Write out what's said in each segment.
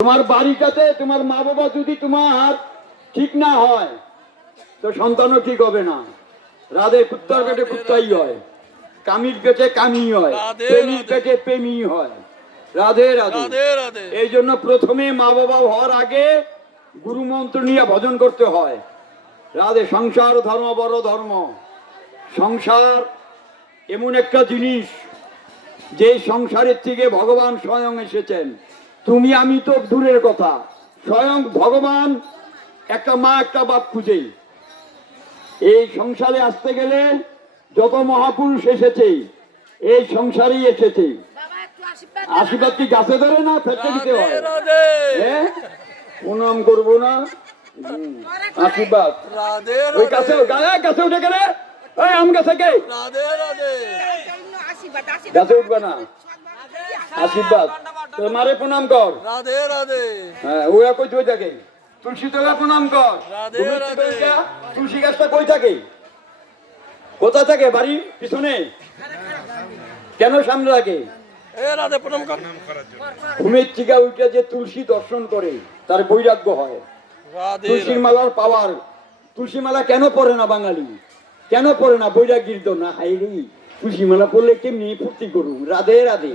তোমার বাড়িটাতে তোমার মা বাবা যদি তোমার ঠিক না হয় তো সন্তানও ঠিক হবে না। রাধে কুত্তার পেটে কুত্তাই হয়, কামির পেটে কামি হয়, প্রেমীর পেটে প্রেমী হয়। রাধে রাধে। এই জন্য প্রথমে মা বাবা হওয়ার আগে গুরু মন্ত্র নিয়ে ভজন করতে হয়। রাধে। সংসার ধর্ম বড় ধর্ম। সংসার এমন একটা জিনিস যে সংসারের থেকে ভগবান স্বয়ং এসেছেন। তুমি আমি তো দূরের কথা, স্বয়ং ভগবান একটা মা একটা বাপ খুঁজেই এই সংসারে আসতে গেলে যত মহাপুরুষ এসেছে এই সংসারেই এসেছে। আশীর্বাদ কি গাছে ধরে না ফেটে দিতে হয়? প্রণাম করবো না? আশীর্বাদ ওই গাছে গাছে উঠে গেলে ওই আম গাছে কে গাছে উঠবে না। আশীর্বাদ মারে প্রণাম কর। হ্যাঁ ওরা কই থই থাকে? তুলসী তলা প্রণাম কর। তুলসী গাছটা কই থাকে? কোথা থাকে? বাড়ির পিছনে? কেন সামনে রাখে? ঘুমের থেকে উঠে যে তুলসী দর্শন করে তার বৈরাগ্য হয়। তুলসীর মালার পাওয়ার। তুলসী মালা কেন পরে না বাঙালি? কেন পরে না? বৈরাগ্যের তো না। হাইরি তুলসী মালা পড়লে কেমনি ফুর্তি করুন। রাধে রাধে।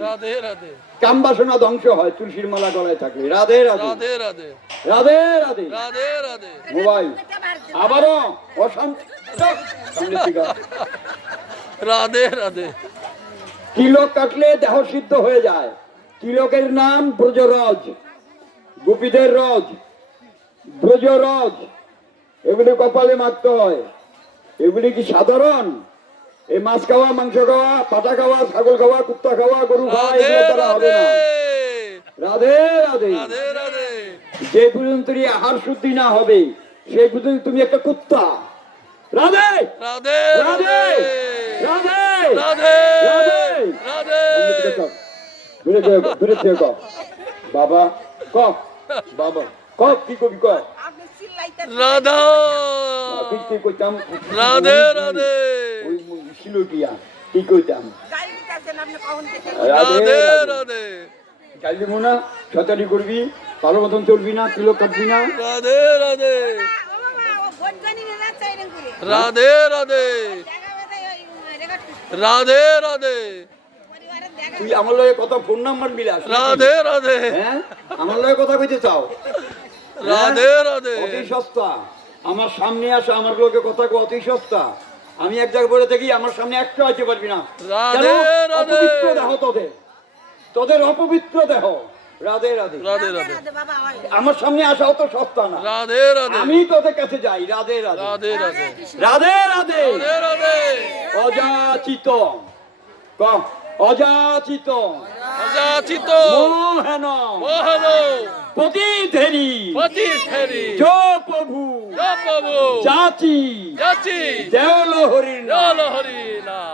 কাম বাসনা ধ্বংস হয় তুলসীর মালা গলায় থাকলে। রাধে রাধে। রাধে রাধে। মোবাইল আবারও অশান্তি। রাধে রাধে। তিলক কাটলে দেহ সিদ্ধ হয়ে যায়। তিলকের নাম ব্রজরজ, গোপীদের রজ, ব্রজরজ। এগুলি কপালে মারতে হয়। এগুলি কি সাধারণ? এই মাছ খাওয়া, মাংস খাওয়া, পাটা খাওয়া, ছাগল খাওয়া, কুত্তা খাওয়া, গরু খাওয়া এগুলোর দ্বারা হবে না। রাধে রাধে। যে পর্যন্ত আহার শুদ্ধি না হবে সেই পর্যন্ত তুমি একটা কুত্তা। রাধে রাধে রাধে রাধে রাধে। দূরে থেকে বাবা ক বাবা ক কি কবি ক রাধা কইতাম। রাধে রাধে। ওই শিলটিয়া কি কইতাম? রাধে রাধে। গাইলি মোনা সতারি করবি, ভালো মতন চলবি না, তিলক কাটবি না। রাধে রাধে। রাধে রাধে। রাধে রাধে। তুই আমার লগে কথা ফোন নাম্বার মিলাস? রাধে রাধে। হ্যাঁ আমার লগে কথা কইতে চাও? রাধে রাধে। অতি সস্তা। আমার সামনে আসা আমার লোকে কথা কো অতি সস্তা। আমি এক জায়গায় বলে থাকি আমার সামনে একটা আসতে পারবি না। রাধে রাধে। অপবিত্র দেহ তোদের, তোদের অপবিত্র দেহ। রাধে রাধে। রাধে রাধে। আমার সামনে আসা অত সস্তা না। রাধে রাধে। আমি তোদের কাছে যাই। রাধে রাধে। রাধে রাধে। রাধে রাধে। রাধে রাধে। অযাচিত কম অযাচিত অযাচিত মোহন মোহন পতিধেরি পতিধেরি জো প্রভু যাচি যাচি দেওল হরিণ।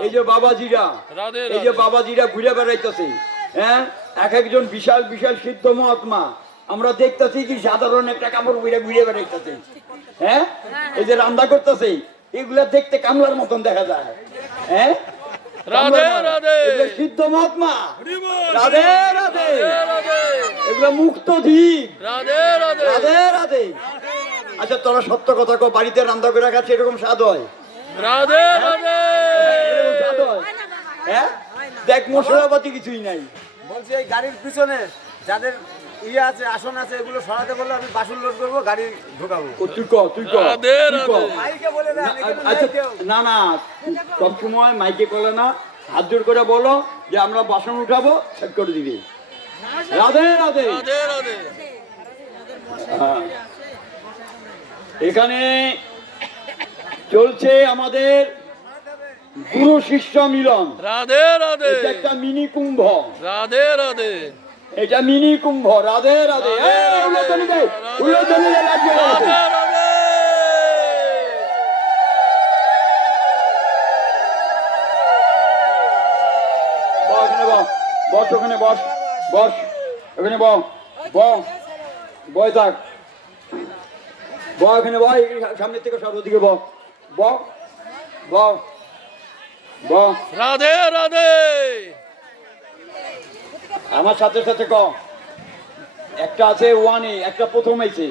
এই যে বাবাজিরা, রাধে এই যে বাবাজিরা ঘুরে বেড়াইতেছে, হ্যাঁ এক একজন বিশাল বিশাল সিদ্ধ মহাত্মা। আমরা দেখতেছি কি সাধারণ একটা কাপড় ঘুরে ঘুরে বেড়াইতেছে। হ্যাঁ এই যে রান্না করতেছে এগুলা দেখতে কামলার মতন দেখা যায়। হ্যাঁ রাধে রাধে। সিদ্ধ মহাত্মা। রাধে রাধে। এগুলো মুক্ত দ্বীপ। রাধে রাধে। রাধে রাধে। আচ্ছা তোরা সত্য কথা কো, বাড়িতে রান্না করে খাচ্ছে এরকম স্বাদ হয়? রাধে রাধে। স্বাদ হয়? হ্যাঁ দেখ মশলাপাতি কিছুই নাই। বলছি এই গাড়ির পিছনে যাদের ইয়ে আছে, আসন আছে, এগুলো সরাতে বললে আমি বাসন লোড করবো, গাড়ি ঢোকাবো। তুই ক তুই ক। রাধে রাধে। মাইকে বলে দেন। আচ্ছা না না সব সময় মাইকে বলে না, হাত জোর করে বলো যে আমরা বাসন উঠাবো, সেট করে দিবি। রাধে রাধে। রাধে রাধে। এখানে চলছে আমাদের গুরু শিষ্য মিলন। রাধে রাধে। এটা একটা মিনি কুম্ভ। রাধে রাধে। এটা মিনি কুম্ভ। রাধে রাধে। বস ওখানে বস বস ওখানে বয় থাক এখানে বয় সামনের থেকে সব ওদিকে রাধে রাধে। আমার সাথে সাথে ক একটা আছে ওয়ানে, একটা প্রথম আইছে।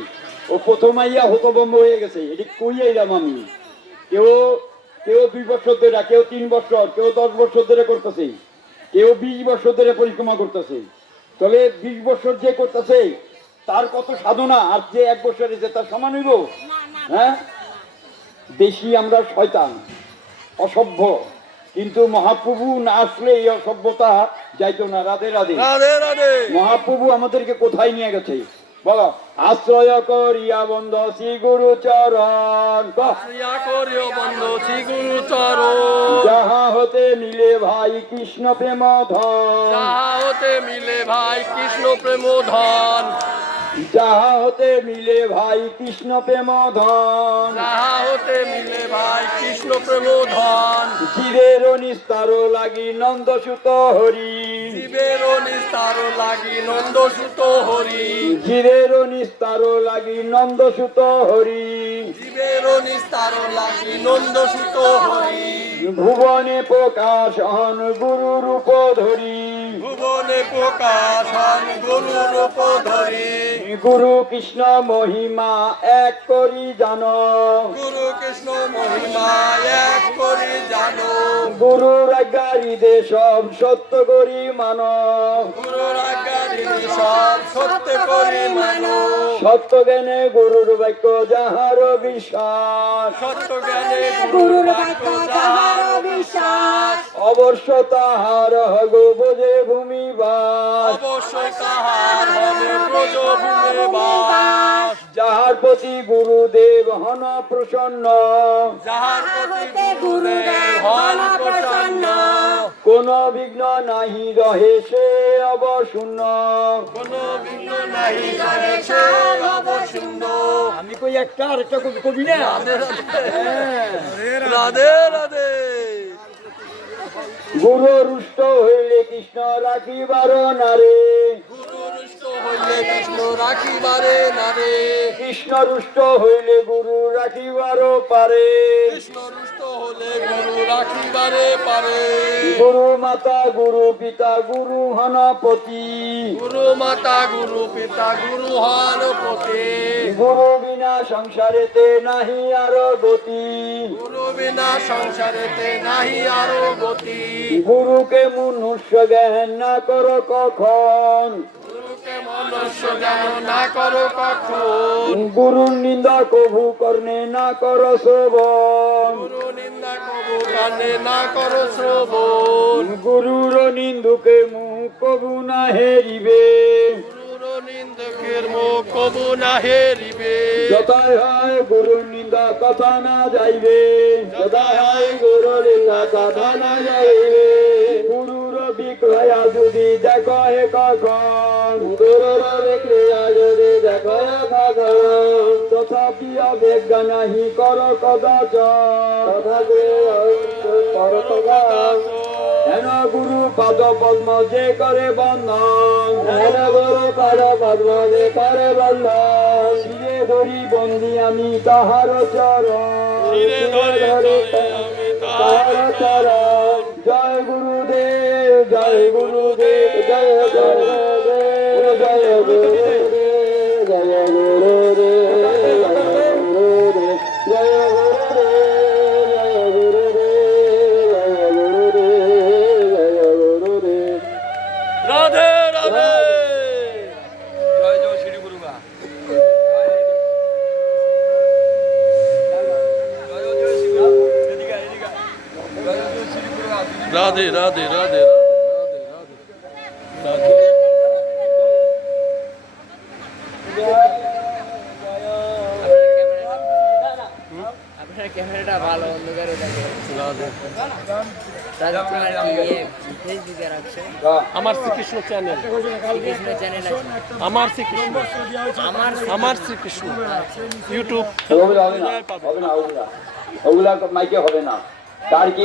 ও প্রথম আইয়া হতভম্ব হয়ে গেছে, এটি কই আইলাম আমি। কেউ কেউ 2 বছর ধরে, কেউ 3 বছর, কেউ 10 বছর ধরে করতেছে, কেউ 20 বছর ধরে পরিক্রমা করতেছে। তবে 20 বছর যে করতেছে তার কত সাধনা, আর যে 1 বছর এসে তার সমান হইব? হ্যাঁ, বেশি আমরা শয়তান, অসভ্য, কিন্তু মহাপ্রভু না আসলে এই অসভ্যতা যাইতো না। রাধে রাধে। রাধে রাধে মহাপ্রভু আমাদেরকে কোথায় নিয়ে গেছে বলো? আশ্রয় করিয়া বন্ধ শ্রী গুরু চরণ, শ্রিয়া করিও বন্ধ শ্রী গুরু চরণ, যাহা হতে মিলে ভাই কৃষ্ণ প্রেম ধন, যাহা হতে মিলে ভাই কৃষ্ণ প্রেম ধন, যাহা হতে মিলে ভাই কৃষ্ণ প্রেম ধন, যাহা হতে মিলে ভাই কৃষ্ণ প্রেম ধন, জীবের নিস্তার লাগি নন্দ সুত হরি, জীবের নিস্তার লাগি নন্দ সুত হরি, জীবের নিস্তার লাগি নন্দ সুত হরি, জীবের নিস্তার লাগি নন্দ সুত হরি, ভুবনে প্রকাশ হন গুরু রূপ ধরি, ভুবনে প্রকাশ হন গুরু রূপ ধরি, গুরু কৃষ্ণ মহিমা এক করি জানো, গুরু কৃষ্ণ মহিমা এক করি জানো, গুরুর আজ্ঞারিদে সব সত্য করি মানো, গুরুর আজ্ঞা দিলে সব সত্য করি মানো, সত্য জ্ঞানে গুরুর বাক্য যাহার বিশ্বাস, সত্য জ্ঞানে গুরুর বাক্য যাহার বিশ্বাস, অবশ্য তাহার হগ বোঝে ভূমিবাস, অবশ্যই তাহার হবে ব্রজভূমে বাস, যাহার প্রতি গুরুদেব হন প্রসন্ন, যাহার প্রতি গুরুদেব হন প্রসন্ন, কোন বিঘ্ন নাহি রহে সে অবশূন্য। কোনো বিঘ্ন নাহি রহে সে অবশূন্য। আমি কই একটা আর একটা কবি না। রাধে রাধে। গুরু রুষ্ট হইলে কৃষ্ণ রাখিবার নারে, গুরু রুষ্ট হইলে কৃষ্ণ রাখিবারে নারে, কৃষ্ণ রুষ্ট হইলে গুরু রাখিবার পারে, কৃষ্ণ রুষ্ট হলে গুরু রাখিবারে পারে, গুরু মাতা গুরু পিতা গুরু হনপতি, গুরু মাতা গুরু পিতা গুরু হন পতি, গুরু বিনা সংসারেতে নাহি আর গতি, গুরু বিনা সংসারেতে নাহি আরো গতি, গুরুকে মনুষ্য জ্ঞান না করো কখন, গুরুকে মনুষ্য জ্ঞান না করো কখন, গুরুর নিন্দা কভু কর্ণে না করো শ্রবণ, গুরু নিন্দা কবু কানে না করো শ্রবণ, গুরুর নিন্দুকে মুখ কবু না হেরিবে, গুরুর নিন্দকের মুখ কবু না হেরিবে, যথায় হয় গুরুর নিন্দা কথা না যাইবে, যথায় হয় গুরুর নিন্দা কথা না যাইবে, গুরুর বিক্রয়া যদি দেখো হে কখন, গুরুর বিক্রয়া যদি দেখো হে কখন, তথাপি অবেজ্ঞা নাহি কর কদাচন, তথাপি কর কদাচন, হেন গুরু পাদ পদ্ম যে করে বন্ধন, হেন গুরু পাদ পদ্ম যে করে বন্ধন, শিরে ধরি বন্দি আমি তাহার চরণ, শিরে ধরি আমি তাহার চরণ, জয় গুরুদেব জয় গুরুদেব জয় গুরুদেব জয় গুরুদেব জয় গুরুদেব জয় গুরুদেব জয় গুরুদেব। রাধে রাধে। জয় জয় শ্রী গুরু মা। রাধে রাধে রাধে রাধে। আপনার ক্যামেরাটা ভালো অন্ধকারে দেখে। রাধে। রাজকুমার কি ফেসবুকে রাখছে? আমার শ্রীকৃষ্ণ চ্যানেল, শ্রীকৃষ্ণ চ্যানেল আছে। আমার শ্রীকৃষ্ণ, আমার আমার শ্রীকৃষ্ণ ইউটিউব। ওগুলা হবে না, হবে না ওগুলা, ওগুলা মাইকে হবে না। তার কি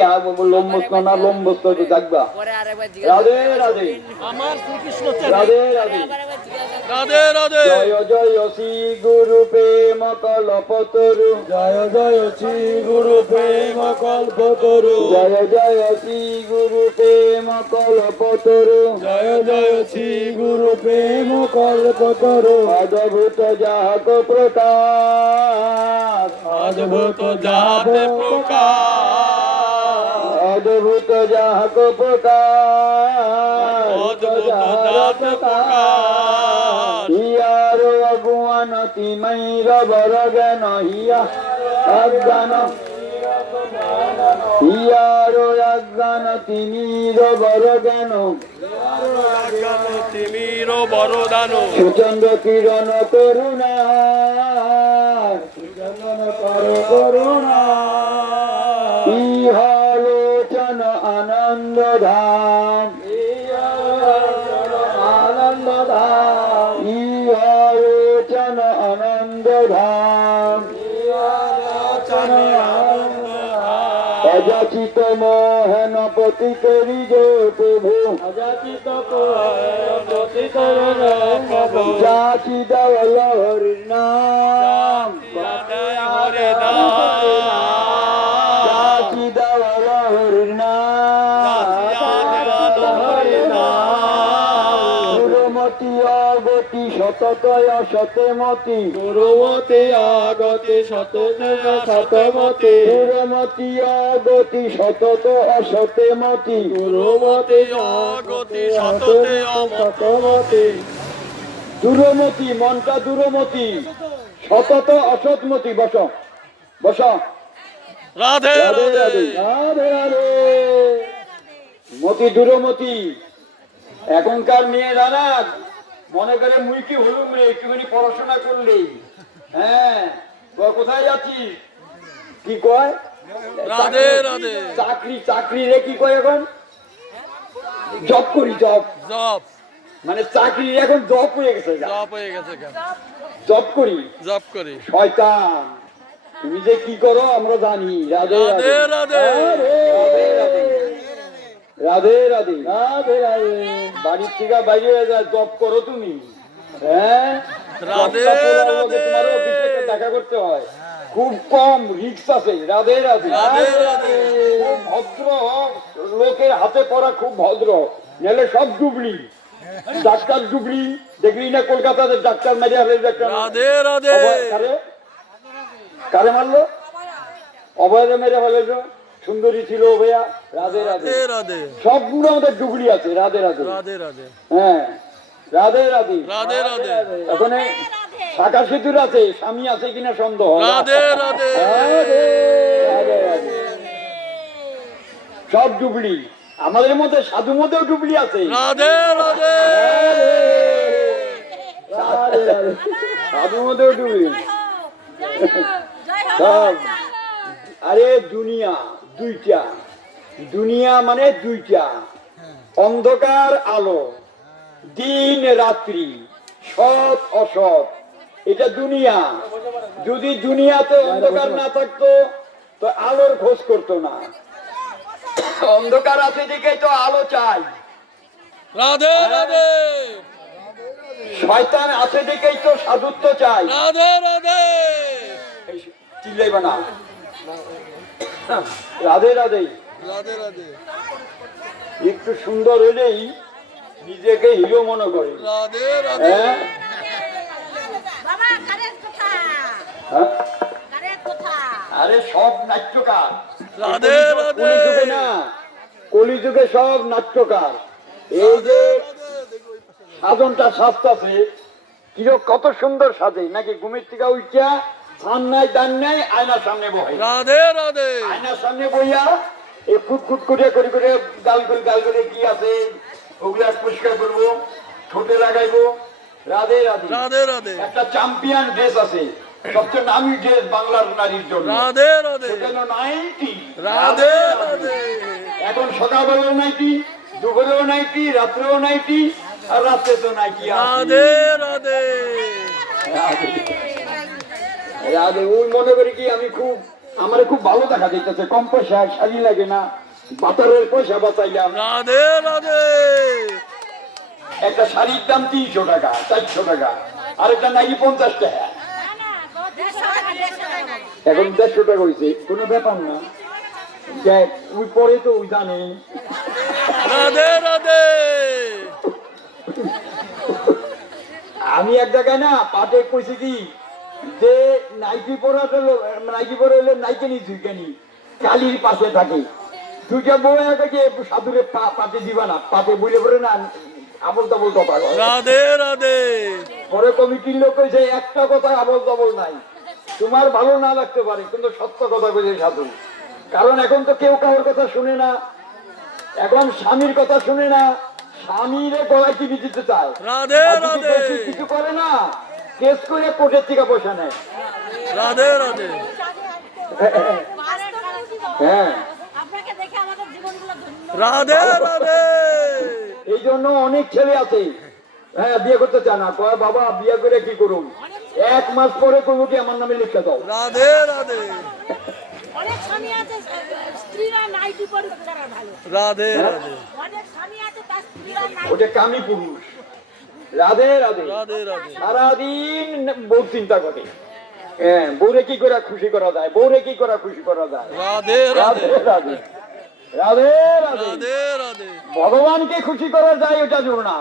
লম্বস্ত না লম্বস্ত তো দেখবা। পরে আরেকবার জিজ্ঞাসা রাধে রাধে আমার শ্রীকৃষ্ণ চ্যানেল। রাধে রাধে আবার একবার জিজ্ঞাসা রাধে রাধে জয় জয় শ্রী গুরু প্রেম কল্পতরু জয় জয় শ্রী গুরু প্রেম কল্পতরু জয় জয় শ্রী গুরু প্রেম কল্পতরু জয় জয় শ্রী গুরু প্রেম কল্পতরু অদ্ভুত যাহক প্রকাশ অদ্ভুত যাবে প্রকাশ অদ্ভুত যাহক প্রকাশ অদ্ভুত প্রকাশ হিয়ার অগুয়ানতি মাইর বর জ্ঞান হিয়া অজ্ঞান হিয়ার অজ্ঞান তিমির বর জ্ঞান তিমির বরদান সুচন্দ্র কিরণ করুণা করুণা ইহালোচন আনন্দ ধাম আনন্দ ধাম ইহালোচন আনন্দ ধাম অযাচিত মোহন পতি করি যে প্রভু অযাচিত যাচি দেওয়াল হরির নাম হরে নাম যাচি দেওয়াল হরির নাম গুরুমতি অগতি শততয় শতমতি গুরুমতে আগতে শতমতে গুরুমতি অগতি শতত অশতমতি গুরুমতে গতি সততে শতমতে দূরমতি মনটা দূরমতি শতত অসৎমতি বস বস রাধে রাধে রাধে রাধে রাধে রাধে মতি দূরমতি এখনকার মেয়েরা না মনে করে মুই কি হলুম রে একটুখানি পড়াশোনা করলে হ্যাঁ কোথায় যাচ্ছিস কি কয় রাধে রাধে চাকরি চাকরি রে কি কয় এখন জব করি জব জব মানে চাকরি এখন জব হয়ে গেছে জব হয়ে গেছে জব করি জব করি শয়তান তুমি যে কি করো আমরা জানি রাধে রাধে রাধে রাধে রাধে রাধে রাধে রাধে বাড়ির থেকে বাইরে জব করো তুমি হ্যাঁ রাধে দশটা পোলার লগে রাধে। তোমার অফিসে দেখা করতে হয় খুব কম রিক্স আছে রাধে রাধে রাধে রাধে। খুব ভদ্র লোকের হাতে পড়া খুব ভদ্র নাহলে সব ডুবলি ডাক্তার ডুবলি দেখলি না কলকাতাতে ডাক্তার মেরে হলে রাধে রাধে কারে কারে মারলো অভয়রে মেরে হলে সুন্দরী ছিল অভয়া রাধে রাধে রাধে রাধে সবগুলো আমাদের ডুবলি আছে রাধে রাধে রাধে রাধে হ্যাঁ রাধে রাধে রাধে রাধে ওখানে শাখা সেতুর আছে স্বামী আছে কিনা সন্দেহ রাধে রাধে রাধে রাধে রাধে। সব ডুবলি আমাদের মধ্যে সাধু মধ্যেও ডুবলি আছে রাধে রাধে রাধে রাধে। সাধু মধ্যেও ডুবলি সব আরে দুনিয়া দুইটা দুনিয়া মানে দুইটা অন্ধকার আলো দিন রাত্রি সৎ অসৎ এটা দুনিয়া যদি দুনিয়াতে অন্ধকার না থাকতো তো আলোর খোঁজ করতো না অন্ধকার আছে দিকে তো আলো চাই রাধে রাধে শয়তান আছে দিকেই তো সাধুত্ব চাই রাধে রাধে এই চিল্লাইবা না রাধে রাধে রাধে রাধে একটু সুন্দর হলেই নিজেকে হিরো মনে করে রাধে রাধে হ্যাঁ বাবা কারের কথা হ্যাঁ? কারের কথা আরে সব নাট্যকার রাধে রাধে কলিযুগে না কলিযুগে সব নাট্যকার এই যে সাধনটা সাজতাছে কিরো কত সুন্দর সাজে নাকি ঘুমের থেকে উঠা ছান নাই দান নাই আয়নার সামনে বহে রাধে রাধে আয়নার সামনে বইয়া এই ফুট করে গাল করে কি আছে ওগুলা পরিষ্কার করবো ঠোঁটে লাগাইবো রাধে রাধে রাধে রাধে একটা চ্যাম্পিয়ন ড্রেস আছে সবচেয়ে নামি ড্রেস বাংলার নারীর জন্য রাধে রাধে সেটা হলো নাইটি রাধে রাধে এখন সকালবেলাও নাইটি দুপুরেও নাইটি রাত্রেও নাইটি আর রাত্রে তো নাইটি রাধে রাধে রাধে ওই মনে করি কি আমি খুব আমার খুব ভালো দেখা যাইতেছে কম পয়সা শাড়ি লাগে না বাতারের পয়সা বাঁচাইলাম রাধে রাধে একটা শাড়ির দাম 300 টাকা 400 টাকা আর একটা নাইটি 50 টাকা এখন 150 টাকা হয়েছে কোনো ব্যাপার না দেখ ওই পরে তো ওই জানে রাধে রাধে আমি এক জায়গায় না পাটে কইছি কি যে নাইটি পরাটা নাইটি পরে হলে নাইকে নি দুইখানি কালির পাশে থাকে দুইটা বউ একাকে সাধুরে পাতে দিবা না পাতে বলে পরে না আবল তাবল কথা কয়। রাধে রাধে পরে কমিটির লোক কইছে একটা কথা আবল তাবল নাই তোমার ভালো না লাগতে পারে কিন্তু সত্য কথা কইছে সাধু কারণ এখন তো কেউ কারোর কথা শুনে না এখন স্বামীর কথা শুনে না স্বামীরে গলায় টিপি দিতে চায় রাধে আর যদি রাধে বেশি কিছু করে না কেস করে কোর্টের থেকে পয়সা নেয় রাধে রাধে হ্যাঁ আপনাকে দেখে আমাদের জীবনগুলো ধন্য রাধে রাধে এই জন্য অনেক ছেলে আছে হ্যাঁ বিয়ে করতে চায় না কয় বাবা বিয়ে করে কি করুন 1 মাস পরে করবো কি আমার নামে লিখে দাও রাধে রাধে অনেক স্বামী আছে স্ত্রীরা নাইটি পরে তারা ভালো রাধে রাধে অনেক স্বামী আছে তার স্ত্রীরা নাইটি ওটা কামি পুরুষ রাধে রাধে রাধে রাধে সারাদিন বউ চিন্তা করে হ্যাঁ বউরে কি করে খুশি করা যায় বউরে কি করে খুশি করা যায় রাধে রাধে রাধে রাধে রাধে রাধে রাধে রাধে ভগবানকে খুশি করা যায় ওটা জোর না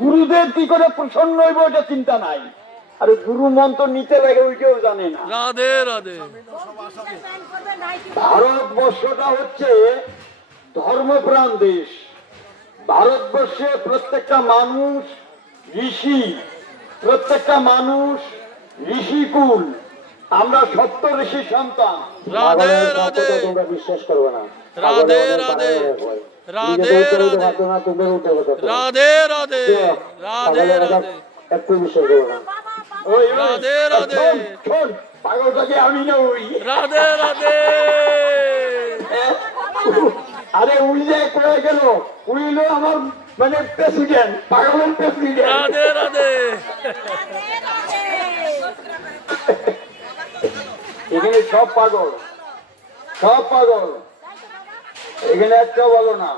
গুরুদেব কি করে প্রসন্ন হইব ওটা চিন্তা নাই আর গুরু মন্ত্র নিতে লাগে ওইটাও জানে না রাধে রাধে প্যান্ট করবে নাইটি ভারতবর্ষটা হচ্ছে ধর্মপ্রাণ দেশ ভারতবর্ষে প্রত্যেকটা মানুষ ঋষি প্রত্যেকটা মানুষ ঋষিকুল আমরা সত্য ঋষি সন্তান রাধে রাধে তোমরা বিশ্বাস করবে না রাধে রাধে রাধে রাধে রাধে রাধে রাধে রাধে একটু বিশ্বাস করবে না ওই রাধে রাধে। শোন, শোন, পাগলটাকে আমি না ওই রাধে রাধে আরে উই যে করে গেল উইলো আমার মানে প্রেসিডেন্ট পাগলের প্রেসিডেন্ট রাধে রাধে এখানে সব পাগল সব পাগল এখানে একটা বলো না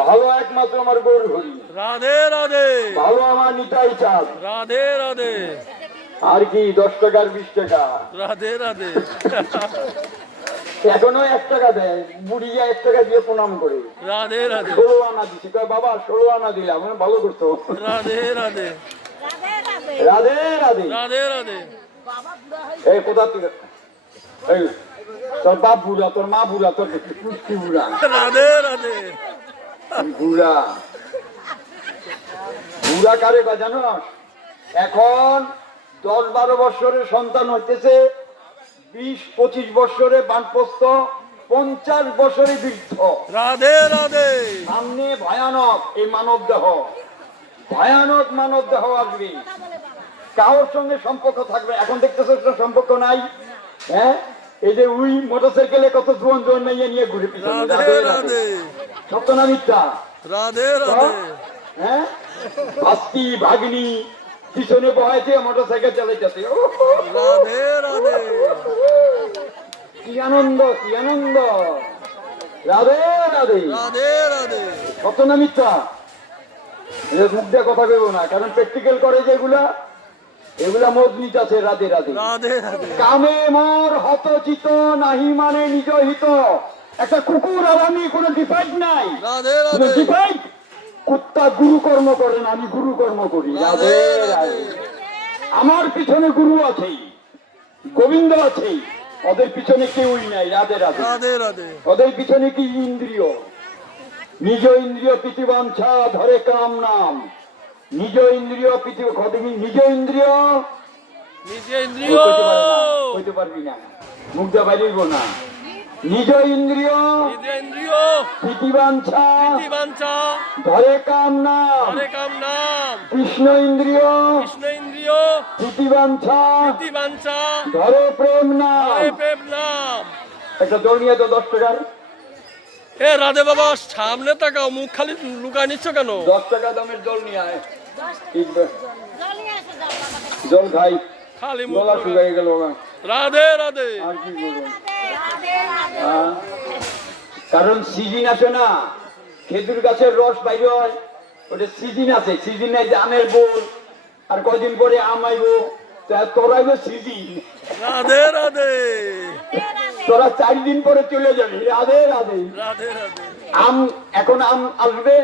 ভালো একমাত্র আমার গৌর হরি রাধে রাধে ভালো আমার নিতাই চাঁদ রাধে রাধে আর কি 10 টাকা আর 20 টাকা রাধে রাধে এখনো 1 টাকা দেয় বুড়িয়া 1 টাকা দিয়ে প্রণাম করে রাধে রাধে 16 আনা দিছি কয় বাবা 16 আনা দিলাম মানে ভালো করতো রাধে রাধে রাধে রাধে রাধে রাধে রাধে রাধে বাবা বুড়া হয়ে এই কোথা থেকে এই তোর বাপ বুড়া তোর মা বুড়া তোর পুষ্টি বুড়া রাধে রাধে বুড়া বুড়া কারে কয় জানো এখন 10-12 বছরের সন্তান হইতেছে 20-25 বছরে বানপ্রস্থ 50 বছরে বৃদ্ধ রাধে রাধে সামনে ভয়ানক এই মানব দেহ ভয়ানক মানব দেহ আসবে কারোর সঙ্গে সম্পর্ক থাকবে এখন দেখতেছো একটা সম্পর্ক নাই হ্যাঁ এই যে উই মোটরসাইকেলে কত জোয়ান জোয়ান মেয়ে নিয়ে ঘুরে পিছনে রাধে রাধে সত্য না মিথ্যা রাধে রাধে হ্যাঁ ভাস্তি ভাগ্নি পিছনে বহাইছে মোটরসাইকেল চালাইতেছে রাধে রাধে কি আনন্দ কি আনন্দ রাধে রাধে রাধে রাধে সত্য না মিথ্যা এটা মুখ দিয়ে কথা কইব না কারণ প্র্যাকটিক্যাল করে যেগুলা এগুলা মদ নিতে আছে রাধে রাধে রাধে রাধে কামে মোর হতচিত নাহি মানে নিজ হিত একটা কুকুর আর আমি কোনো ডিফাইট নাই রাধে কোনো রাধে ডিফাইট কুত্তা গুরু কর্ম করে না আমি গুরু কর্ম করি রাধে রাধে আমার পিছনে গুরু আছেই গোবিন্দ আছেই ওদের পিছনে কেউই নাই রাধে রাধে রাধে রাধে ওদের পিছনে কি ইন্দ্রিয় নিজ ইন্দ্রিয় প্রীতিবাঞ্ছা ধরে কাম নাম নিজ ইন্দ্রিয় নিজ ইন্দ্রিয় নিজে ইন্দ্রিয় কইতে পারবি না মুখ দিয়ে বাইরেইব না নিজ ইন্দ্রিয় নিজে ইন্দ্রিয় প্রীতিবাঞ্ছা বাঞ্ছা ধরে কাম নাম হরে কাম নাম কৃষ্ণ ইন্দ্রিয় কৃষ্ণ ইন্দ্রিয় প্রীতিবাঞ্ছা বাঞ্ছা ধরে প্রেম নাম হরে প্রেম নাম একটা দল নিয়ে তো 10 টাকার এ রাধে বাবা সামনে তাকাও মুখ খালি লুকায় নিচ্ছ কেন 10 টাকা দামের জল নিয়ে আয় জলই আছে যাও বাবা জল খাই খালি মুখ গলা শুকিয়ে গেল রাধে রাধে আর কি বলবো রাধে রাধে কারণ সিজন আসে না খেজুর গাছের রস বাইরে হয় ওটা সিজন আছে, সিজনে যে আমের বোল, আর কদিন পরে আম আইবো, তোরা আইবো সিজন। রাধে রাধে তোরা 4 দিন পরে চলে যাবি। রাধে রাধে। রাধে রাধে আম এখন আম আসবে,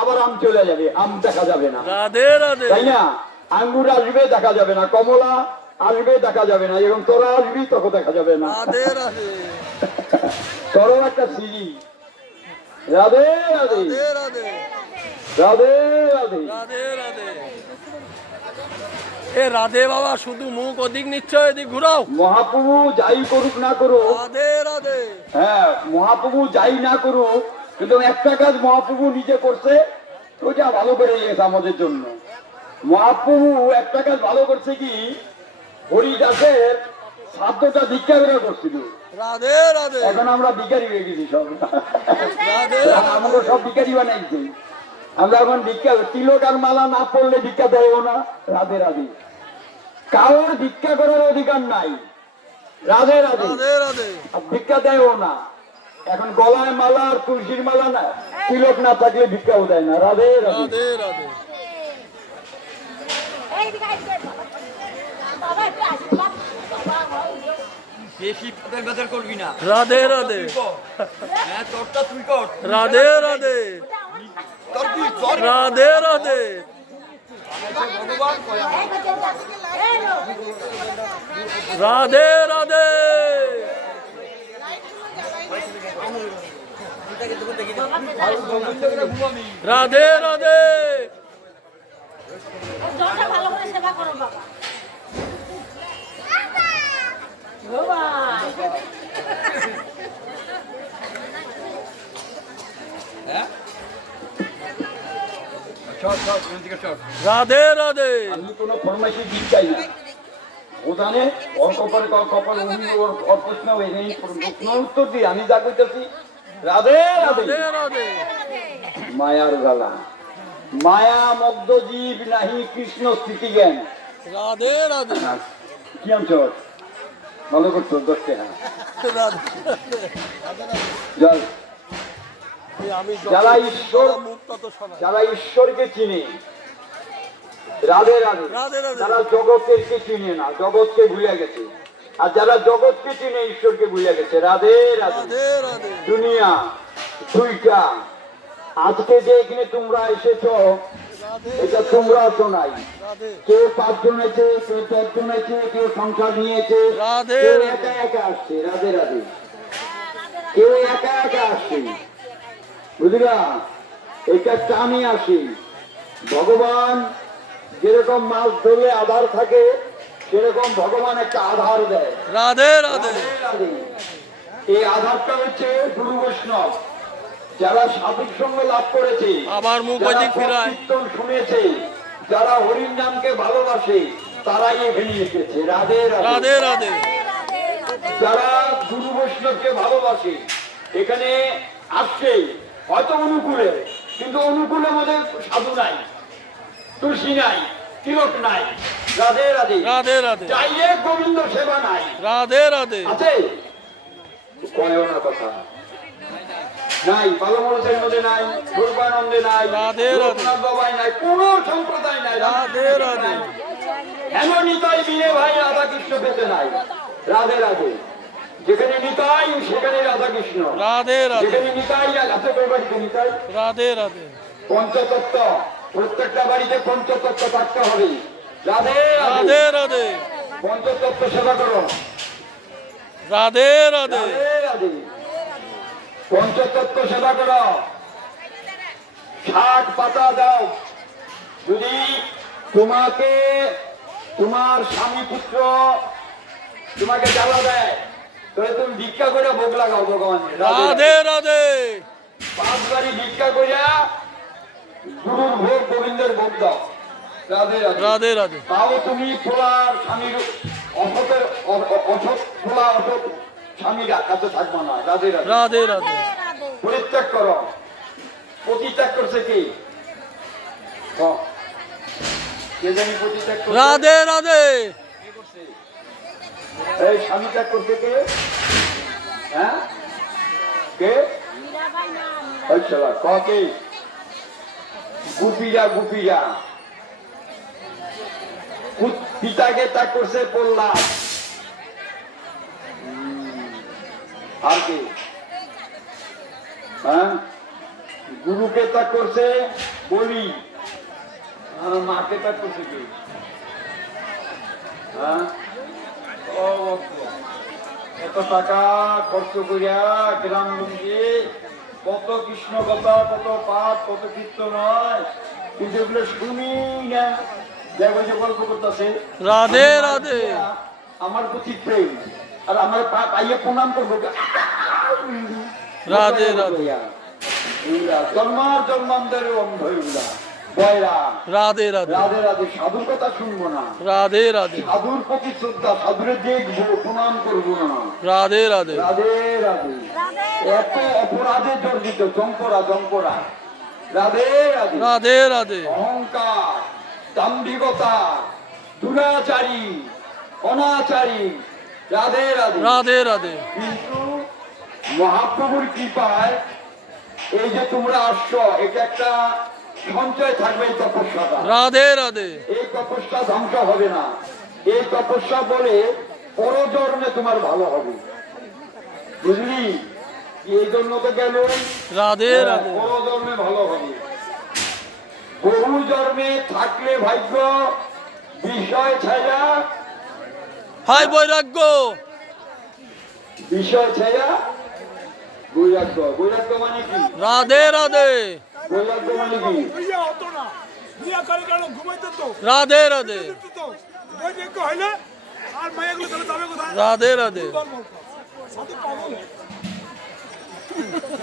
আবার আম চলে যাবে, আম দেখা যাবে না, রাধে রাধে তাই না? আঙ্গুর আসবে, দেখা যাবে না, কমলা আসবে, দেখা যাবে না, এবং তোরা আসবি তখন দেখা যাবে না। রাধে রাধে তোরও একটা সিজি। রাধে রাধে। রাধে রাধে রাধে। রাধে রাধে এ রাধে বাবা, শুধু মুখ ওদিক নিচ্ছ, এদিক ঘুরাও। মহাপ্রভু যাই করুক না করুক, রাধে রাধে হ্যাঁ মহাপ্রভু যাই না করুক, কিন্তু একটা কাজ মহাপ্রভু নিজে করছে, ওইটা ভালো করে গেছে আমাদের জন্য। মহাপ্রভু একটা কাজ ভালো করছে কি, হরিদাসের সাধ্যটা দীক্ষা করে করছিল। রাধে রাধে এখন আমরা ভিখারি হয়ে গেছি সব। রাধে আমাকে সব ভিখারি বানাইছে। আমরা এখন ভিক্ষা, তিলক আর মালা না পড়লে ভিক্ষা দেয়ও না। রাধে রাধে। কারোর ভিক্ষা করার অধিকার নাই। রাধে রাধে। রাধে রাধে আর ভিক্ষা দেয়ও না। এখন গলায় মালা আর তুলসীর মালা না, তিলক না থাকলে ভিক্ষাও দেয় না। রাধে রাধে। রাধে রাধে এইদিকে আইছে বাবা একটু আসো বাবা বেশি পদের বেজার করবি না। রাধে রাধে হ্যাঁ তোরটা তুই কর। রাধে রাধে তোর কি কর। রাধে রাধে রাধে রাধে রাধে রাধে জলটা ভালো করে সেবা করো বাবা বাবা রাধে রাধে আমি কোনো ফরমাইশি দিন চাই না। ও জানে ওর কপালে কপাল ওর প্রশ্ন এই প্রশ্ন উত্তর দিই, আমি যা কইতেছি। রাধে রাধে। রাধে রাধে মায়ার জ্বালা, মায়া মগ্ধ জীব নাহি কৃষ্ণ স্থিতি জ্ঞান। রাধে রাধে কি আনছর ভালো করতো 10 টাকা জল। আমি যারা ঈশ্বর, মুক্ত তো শোনা যারা ঈশ্বরকে চিনে, রাধে রাধে, রাধে রাধে। যারা জগতের কে চিনে না, জগৎকে ভুলে গেছে। আর যারা জগৎকে চিনে, ঈশ্বরকে ভুলে গেছে। রাধে রাধে। রাধে রাধে দুনিয়া দুইটা। আজকে যে এখানে তোমরা এসেছো, রাধে এটা তোমরা তো নাই। রাধে কেউ 5 জন আছে, কেউ 10 জন আছে, কেউ সংসার নিয়েছে, রাধে কেউ রাধে। একা একা আসছে। রাধে রাধে। কেউ একা একা আসছে, বুঝলা? এটা টানে আসি। ভগবান যেরকম মাছ ধরলে আধার থাকে, সেরকম ভগবান একটা আধার দেয়। রাধে রাধে রাধে রাধে। এই আধারটা হচ্ছে গুরু বৈষ্ণব, যারা সাধুর সঙ্গে লাভ করেছে, আবার মুখ যারা ওইদিক ফিরায়। কীর্তন শুনেছে, যারা হরির নামকে ভালোবাসে, তারাই এখানে এসেছে। রাধে রাধে রাধে যারা গুরু বৈষ্ণবকে ভালোবাসে এখানে আসছে, হয়তো অনুকূলে, কিন্তু অনুকূলের মধ্যে সাধু নাই, তুলসী নাই, তিলক নাই। রাধে রাধে। রাধে রাধে ডাইরেক্ট গোবিন্দ সেবা নাই। রাধে রাধে আছে কয়ও না কথা নাই, পালমরসের মধ্যে নাই, দুর্গানন্দে নাই, রাধে রাধে। লোকনাথ বাবাই নাই, কোন সম্প্রদায় নাই। রাধে রাধে এমন নিতাই বিনে ভাই রাধা কৃষ্ণ পেতে নাই। রাধে রাধে। যেখানে নিতাই সেখানে রাধা কৃষ্ণ। রাধে রাধে যেখানে নিতাই আছে, তোর বাড়িতে নিতাই। রাধে রাধে পঞ্চতত্ত্ব, প্রত্যেকটা বাড়িতে পঞ্চতত্ত্ব থাকতে হবে। রাধে রাধে রাধে পঞ্চতত্ত্ব সেবা করো। রাধে রাধে রাধে রাধে। পঞ্চতত্ত্ব সেবা করো। 60 পাতা দাও। যদি তোমাকে তোমার স্বামী পুত্র তোমাকে জ্বালা দেয়, তাহলে তুমি ভিক্ষা করে ভোগ লাগাও ভগবানের। রাধে রাধে 5 বারি ভিক্ষা করে গুরুর ভোগ, গোবিন্দের ভোগ দাও। রাধে রাধে। রাধে রাধে তাও তুমি খোলার স্বামীর অসতের অসৎ খোলা অসৎ স্বামীর কাছে থাকবো না। রাধে রাধে। রাধে রাধে পরিত্যাগ করো। পরিত্যাগ করছে কি? কে জানি পরিত্যাগ করছে? রাধে রাধে এই স্বামী ত্যাগ করছে কে? হ্যাঁ কে? মীরাবাই না ওই শালা কে? গুপিরা গুপিরা পিতাকে ত্যাগ করছে প্রহ্লাদ। আর কি? হ্যাঁ, গুরুকে ত্যাগ করছে বলি, আর মাকে ত্যাগ করছে কি? হ্যাঁ, এত টাকা খরচ করিয়া গ্রামগঞ্জে কত কৃষ্ণ কথা, কত পাঠ, কত কীর্তন হয়, কিন্তু এগুলো শুনি না। দেখো যে গল্প করতেছে রাধে রাধে আমার প্রতি প্রেম, আর আমার পাইয়ে প্রণাম করবো। রাধে রাধে জন্মার জন্মান্তরের অন্ধ এগুলা বয়রা। রাধে রাধে রাধে রাধে, সাধুর কথা শুনবো না, রাধে রাধে সাধুর প্রতি শ্রদ্ধা, সাধুরে দেখবো, প্রণাম করবো না। রাধে রাধে রাধে রাধে, এত অপরাধে জর্জিত জঙ্করা জঙ্করা। রাধে রাধে রাধে রাধে অহংকার, দাম্ভিকতা, দুরাচারী, অনাচারী। রাধে রাধে রাধে রাধে কিন্তু মহাপ্রভুর কৃপায় এই যে তোমরা আসছো, এটা একটা সঞ্চয় থাকবে এই তপস্যাটা। রাধে রাধে এই তপস্যা ধ্বংস হবে না। এই তপস্যা বলে পরজন্মে তোমার ভালো হবে, বুঝলি? এই জন্য তো গেল রাধে রাধে পরজন্মে ভালো হবে। বহু জন্মে থাকলে ভাগ্য, বিষয় ছায়া, হাই বৈরাগ্য বিষয় ছায়া বৈরাগ্য। বৈরাগ্য মানে কি? রাধে রাধে বৈরাগ্য মানে কি? বিয়া হতো না, বিয়া করে গেল ঘুমাইতে তো রাধে রাধে তো বৈরাগ্য হইলে আর মায়াগুলো তাহলে যাবে কোথায়? রাধে রাধে সাথে পাগল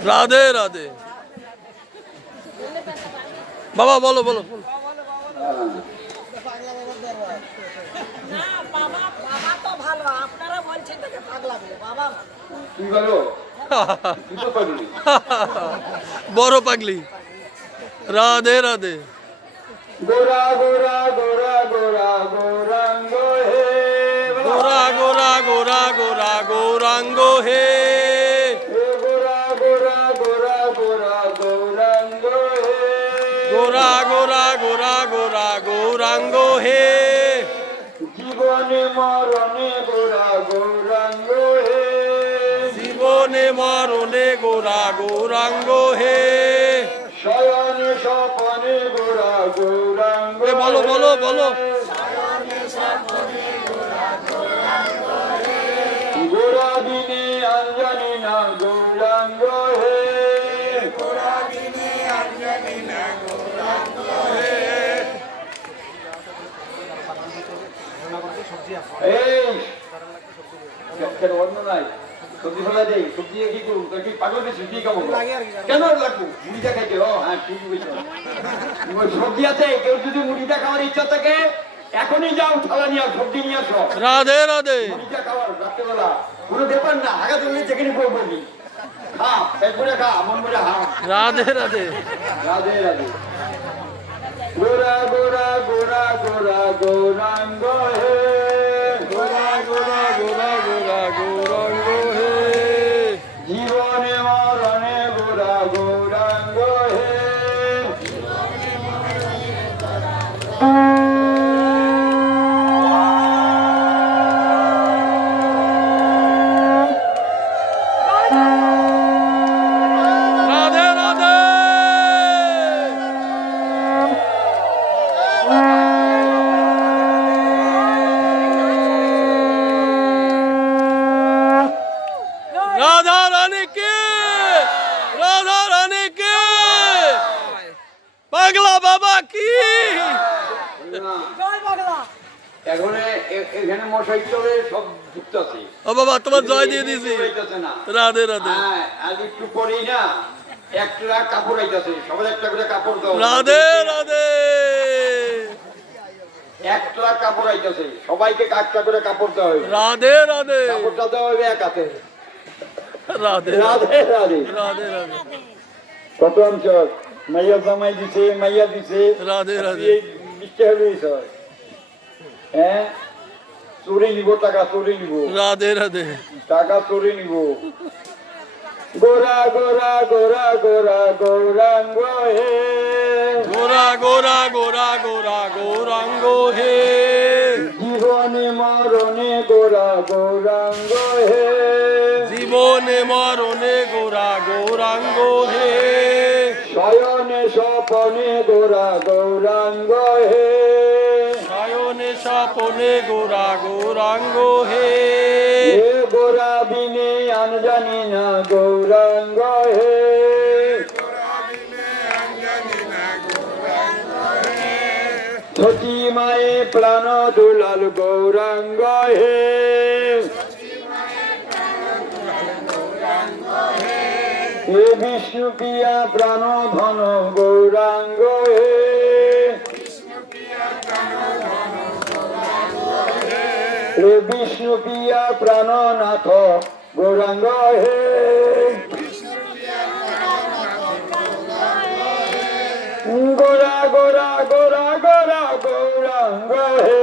রাধে রাধে বাবা বলো বলো বলো। না বাবা, বাবা তো ভালো, আপনারা বলছেন তাকে পাগলা বলে। বাবা কি বলো? কি তো পারলি? বড় পাগলি। রাধে রাধে গোরা গোরা গোরা গোরা গৌরাঙ্গ হে, গোরা গোরা গোরা গোরা গৌরাঙ্গ হে হে গোরা গোরা গোরা গোরা গৌরাঙ্গ হে, গোরা গোরা গোরা গোরা গৌরাঙ্গ হে জীবনে মরণে গোরা গৌরাঙ্গ হে, জীবনে মরণে গোরা গৌরাঙ্গ হে। শয়নে স্বপনে গোরা গৌরাঙ্গ এ বলো বলো বলো। গোরা দিনে অঞ্জনি না গৌরাঙ্গ হে, এই কেন অন্য নাই? সবজি ফেলা দেই, সবজি কি করুন? তোর কি পাগল গেছিস? কি খাবো? কেন লাগবো? মুড়িটা খাইতে? ও হ্যাঁ, ঠিক বলছো। ওই সবজি আছে, কেউ যদি মুড়িটা খাওয়ার ইচ্ছা থাকে এখনই যাও, থালা নিয়ে আস, সবজি নিয়ে আসো। রাধে রাধে মুড়িটা খাওয়ার রাত্রেবেলা কোনো ব্যাপার না, আগা চললে যেখানে বলবি খা, পেট করে খা, মন করে হা। রাধে রাধে রাধে রাধে গোরা গোরা গোরা গোরা গৌরাঙ্গ হে, গোরা গোরা গোরা গোরা গৌরাঙ্গ হে, জীবনে মরণে গোরা গৌরাঙ্গ হে, রাধে রাধে রাধা রানী কে, রাধা রানী কে, পাগলা বাবা কি। জয় পাগলা। এখন এখানে মশাই চলে সব যুক্ত আছে। ও বাবা তোমার জয় দিয়ে দিয়েছি। হইতাছে না। রাধে রাধে হ্যাঁ, আর একটু পরেই না একটা কাপড় আইতাছে, সবাই একটা করে কাপড় দাও। রাধে রাধে একটা কাপড় আইতাছে, সবাইকে একটা করে কাপড় দেওয়া হবে। রাধে রাধে কাপড়টা দেওয়া হবে এক হাতে। রাধে রাধে রাধে রাধে রাধে কত অঞ্চল মাইয়া জামাই দিছে, মাইয়া দিছে, রাধে রাধে এই মিষ্টি হবে এই সব। হ্যাঁ, চুরি নিব, টাকা চুরি নিব, রাধে রাধে টাকা চুরি নিব। গোরা গোরা গোরা গোরা গৌরাঙ্গ হে, গোরা গোরা গোরা গোরা গৌরাঙ্গ হে জীবনে মরণে গোরা গৌরাঙ্গ হে জীবনে মরণে গোরা গৌরাঙ্গ হে শয়নে স্বপনে গোরা গৌরাঙ্গ হে শয়নে স্বপনে গোরা গৌরাঙ্গ হে এ গোরা বিনে আন জানি না গৌরাঙ্গ হে সতী মায়ে প্রাণ দুলাল গৌরাঙ্গ হে হে বিষ্ণু প্রিয়া প্রাণ ধন গৌরাঙ্গ হে হে বিষ্ণু প্রিয়া প্রাণনাথ গৌরাঙ্গ হে গোরা গোরা গোরা গোরা গৌরাঙ্গ হে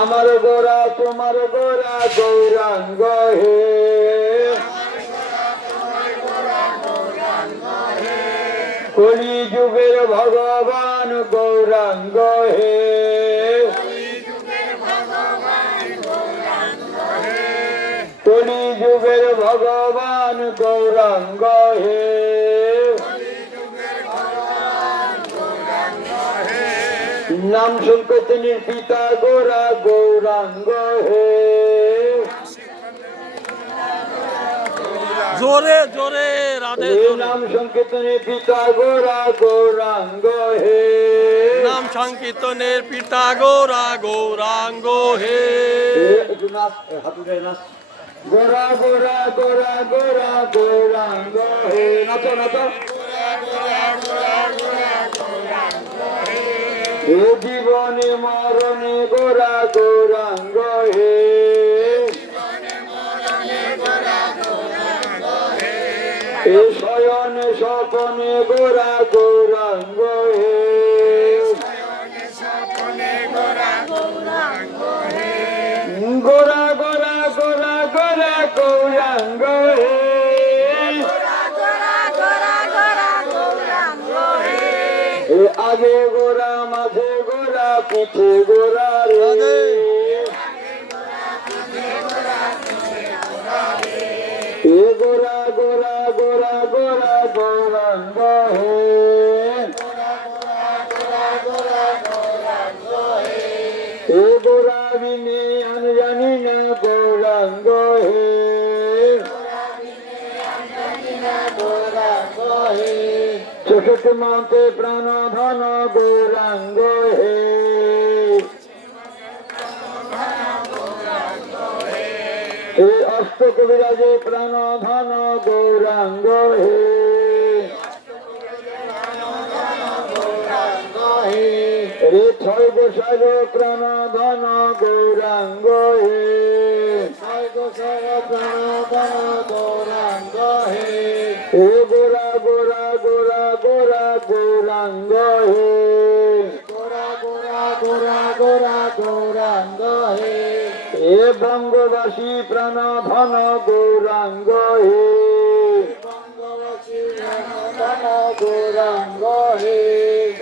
আমার গোরা তোমার গোরা গৌরাঙ্গ হে কলি যুগের ভগবান গৌরাঙ্গ হে কলি যুগের ভগবান গৌরাঙ্গ হে নাম সংকীর্তনের পিতা গোরা গৌরাঙ্গ হে জোরে জোরে রাধে হে জোরে নাম সংকীর্তনের পিতা গোরা গৌরাঙ্গ হে নাম সংকীর্তনের পিতা গোরা গৌরাঙ্গ হে একটু নাচ, হাত উঠায় নাচ। গোরা গোরা গোরা গোরা গৌরাঙ্গ হে নাচো নাচো হে জীবনে মরণে গোরা গৌরাঙ্গ হে এ শয়নে স্বপনে গোরা গৌরাঙ্গ হে গোরা গোরা গোরা গোরা গৌরাঙ্গ হে এ আগে গোরা মাঝে গোরা পিঠে গোরা রে এ গোরা গোরা গোরা গোরা গৌরাঙ্গ হে এ গোরা বিনে আমি জানি না গৌরাঙ্গ হে চোখে মতে প্রাণ ধন গৌরাঙ্গ হে হে অষ্ট কবিরাজে প্রাণ ধন গৌরাঙ্গ হে রে ছয় গোসাই প্রাণ ধন গৌরাঙ্গ হে হে গোরা গোরা গোরা গোরা গৌরাঙ্গ হে হে বঙ্গবাসী প্রাণ ধন গৌরাঙ্গ হে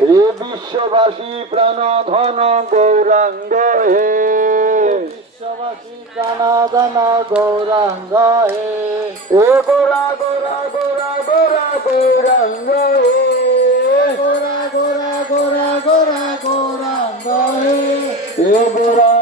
হে বিশ্ববাসী প্রাণ ধন গৌরাঙ্গ হে গৌরাঙ্গ হে গোরা গোরা গোরা গোরা গৌরাঙ্গ হে গোরা গোরা গোরা গোরা গৌরাঙ্গ হে গোরা